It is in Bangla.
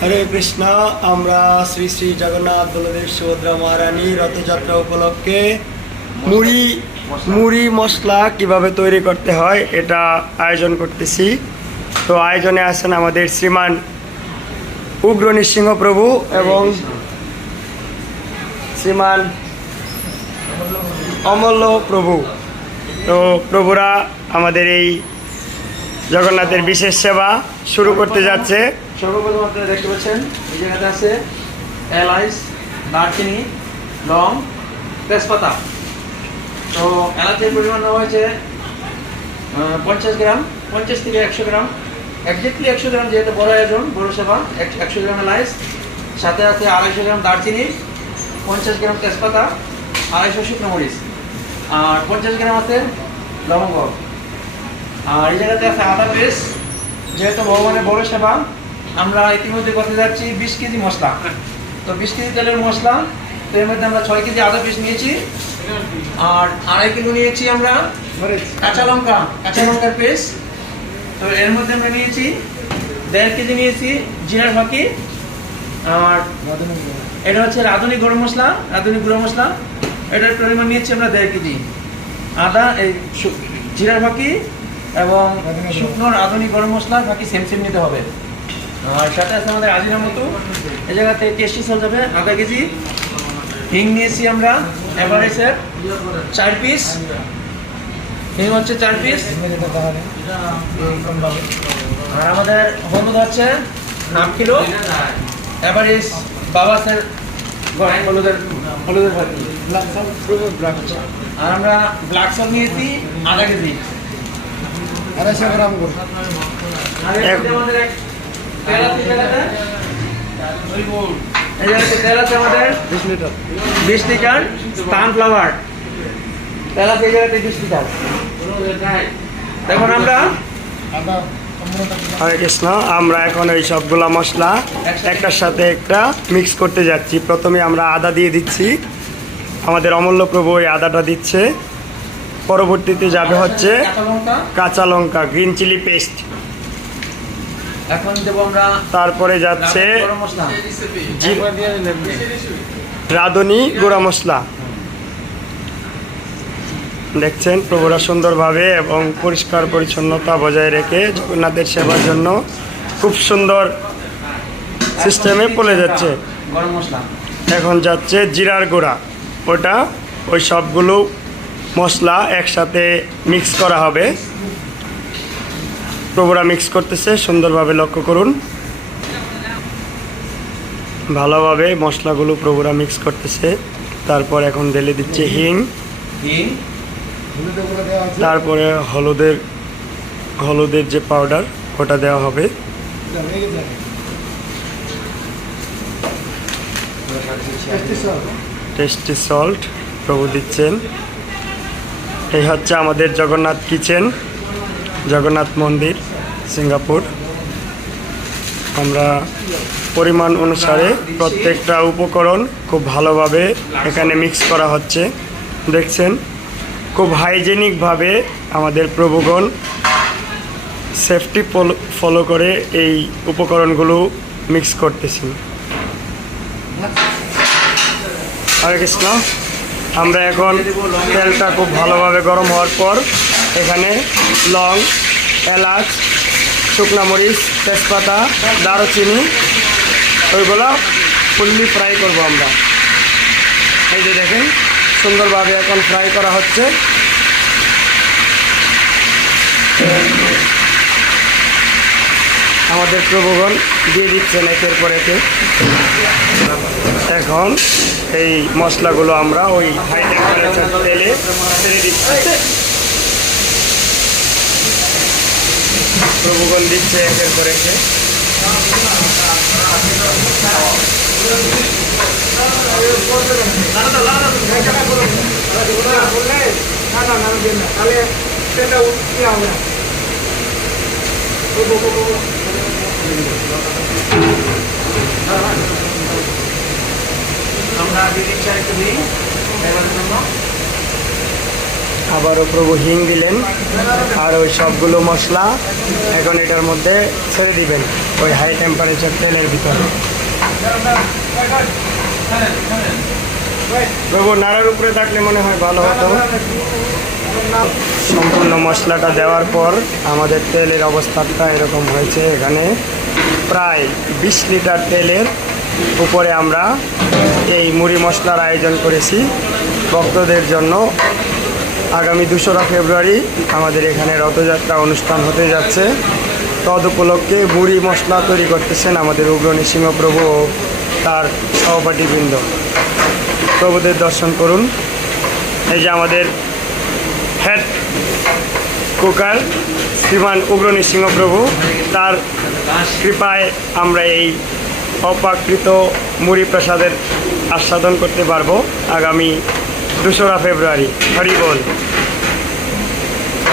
হরে কৃষ্ণ, আমরা শ্রী শ্রী জগন্নাথ বলদেব সুভদ্রা মহারানী রথযাত্রা উপলক্ষে মুড়ি মুড়ি মশলা কীভাবে তৈরি করতে হয় এটা আয়োজন করতেছি। তো আয়োজনে আছেন আমাদের শ্রীমান উগ্র নৃসিংহ প্রভু এবং শ্রীমান অমল্য প্রভু। তো প্রভুরা আমাদের এই জগন্নাথের বিশেষ সেবা শুরু করতে যাচ্ছে। সর্বপ্রথম আপনারা দেখতে পাচ্ছেন, এই জায়গাতে আছে এলাইচ দারচিনি লং, তেজপাতা। তো এলাচের পরিমাণ নেওয়া হয়েছে পঞ্চাশ গ্রাম, পঞ্চাশ থেকে একশো গ্রাম। একজাক্টলি একশো গ্রাম যেহেতু বড় আয়োজন, বড় সেবা, এক- একশো গ্রাম এলাইচ সাথে আছে আড়াইশো গ্রাম দারচিনি, পঞ্চাশ গ্রাম তেজপাতা, আড়াইশো শুকনো মরিচ, আর পঞ্চাশ গ্রাম আছে লবঙ্গ। আর এই জায়গাতে আছে আদা পেস্ট, যেহেতু ভগবানের বড় সেবা আমরা ইতিমধ্যে করতে যাচ্ছি বিশ কেজি মশলা। তো বিশ কেজি তেলের মশলা তো এর মধ্যে আমরা ছয় কেজি আদা পিস নিয়েছি আর আড়াই কিলো নিয়েছি আমরা কাঁচা লঙ্কা কাঁচা লঙ্কার পেস্ট। তো এর মধ্যে আমরা নিয়েছি দেড় কেজি নিয়েছি জিরার ফাঁকি আর এটা হচ্ছে রাঁধুনি গরম মশলা রাঁধুনি গুঁড়ো মশলা। এটার পরিমাণ নিয়েছি আমরা দেড় কেজি। আদা এই জিরার ফাঁকি এবং শুকনো রাঁধুনি গরম মশলা ফাঁকি সেম সেম নিতে হবে। আর সাথে আছে আমাদের আজিনা মতো এই জায়গাতে টেস্টি সল যাবে আধা কেজি। হিং নিয়েছি আমরা এভারেস্টের চার পিস হিং হচ্ছে চার পিস আর আমাদের হলুদ হচ্ছে হাফ কিলো। এভারেস্ট বাবাসের গরম হলুদের হলুদের আর আমরা ব্ল্যাক সল নিয়েছি আধা কেজি। আড়াইশো গ্রাম করে। আমাদের তেল আছে আমাদের বিশ লিটার। তেল আছে এই বিশ লিটার। দেখুন আমরা হরে কৃষ্ণ আমরা এখন এই সবগুলা মশলা একটার সাথে একটা মিক্স করতে যাচ্ছি। প্রথমে আমরা আদা দিয়ে দিচ্ছি। আমাদের অমূল্য প্রভু ওই আদাটা দিচ্ছে। পরবর্তীতে যাবে হচ্ছে কাঁচা লঙ্কা। গ্রিন চিলি পেস্ট এখন দেবো আমরা তারপরে যাচ্ছে রাঁধুনি গুঁড়া মশলা। দেখছেন প্রভুরা সুন্দরভাবে এবং পরিষ্কার পরিচ্ছন্নতা বজায় রেখে জগন্নাথের সেবার জন্য খুব সুন্দর সিস্টেমে পলে যাচ্ছে। এখন যাচ্ছে জিরার গুঁড়া। ওটা ওই সবগুলো মশলা একসাথে মিক্স করা হবে। প্রভুরা মিক্স করতেছে সুন্দরভাবে লক্ষ্য করুন। ভালোভাবে মশলাগুলো প্রভুরা মিক্স করতেছে। তারপর এখন ঢেলে দিচ্ছে হিং। তারপরে হলুদের হলুদের যে পাউডার ওটা দেওয়া হবে। টেস্টি সল্ট প্রভু দিচ্ছেন। এই হচ্ছে আমাদের জগন্নাথ কিচেন জগন্নাথ মন্দির, সিঙ্গাপুর। আমরা পরিমাণ অনুসারে প্রত্যেকটা উপকরণ খুব ভালোভাবে এখানে মিক্স করা হচ্ছে। দেখছেন, খুব হাইজেনিকভাবে আমাদের প্রভুগণ সেফটি ফলো করে এই উপকরণগুলো মিক্স করতেছেন। হরে কৃষ্ণ, আমরা এখন তেলটা খুব ভালোভাবে গরম হওয়ার পর এখানে লং, এলাচ, শুকনা মরিচ, তেজপাতা, দারুচিনি, ওইগুলো ফুললি ফ্রাই করব আমরা। এই যে দেখেন, সুন্দরভাবে এখন ফ্রাই করা হচ্ছে। আমাদের প্রভুগণ দিয়ে দিচ্ছেন একের পর একে। এখন এই মশলাগুলো আমরা ওই তেলে ছেড়ে দিচ্ছি। প্রভুগণ দিচ্ছে একের পর একে। আমরা দিয়ে দিচ্ছি একটু দিই এবারের জন্য। আবারও প্রভু হিং দিলেন আর ওই সবগুলো মশলা এখন এটার মধ্যে ছেড়ে দিবেন, ওই হাই টেম্পারেচার তেলের ভিতরে। প্রভু নাড়ার উপরে থাকলে মনে হয় ভালো হতো। সম্পূর্ণ মশলাটা দেওয়ার পর আমাদের তেলের অবস্থাটা এরকম হয়েছে এখানে। প্রায় বিশ লিটার তেলের উপরে আমরা এই মুড়ি মশলার আয়োজন করেছি। ভক্তদের জন্য আগামী দুশোরা ফেব্রুয়ারি আমাদের এখানে রথযাত্রা অনুষ্ঠান হতে যাচ্ছে। তদ উপলক্ষে মুড়ি মশলা তৈরি করতেছেন আমাদের উগ্র নৃসিংহপ্রভু ও তার সহপাঠীবৃন্দ। প্রভুদের দর্শন করুন। এই যে আমাদের হেড কুকার শ্রীমান উগ্র নৃসিংহপ্রভু তার কৃপায় আমরা এই অপাকৃত মুড়ি প্রসাদের আস্বাদন করতে পারব। আগামী দোসরা ফেব্রুয়ারি হরি বল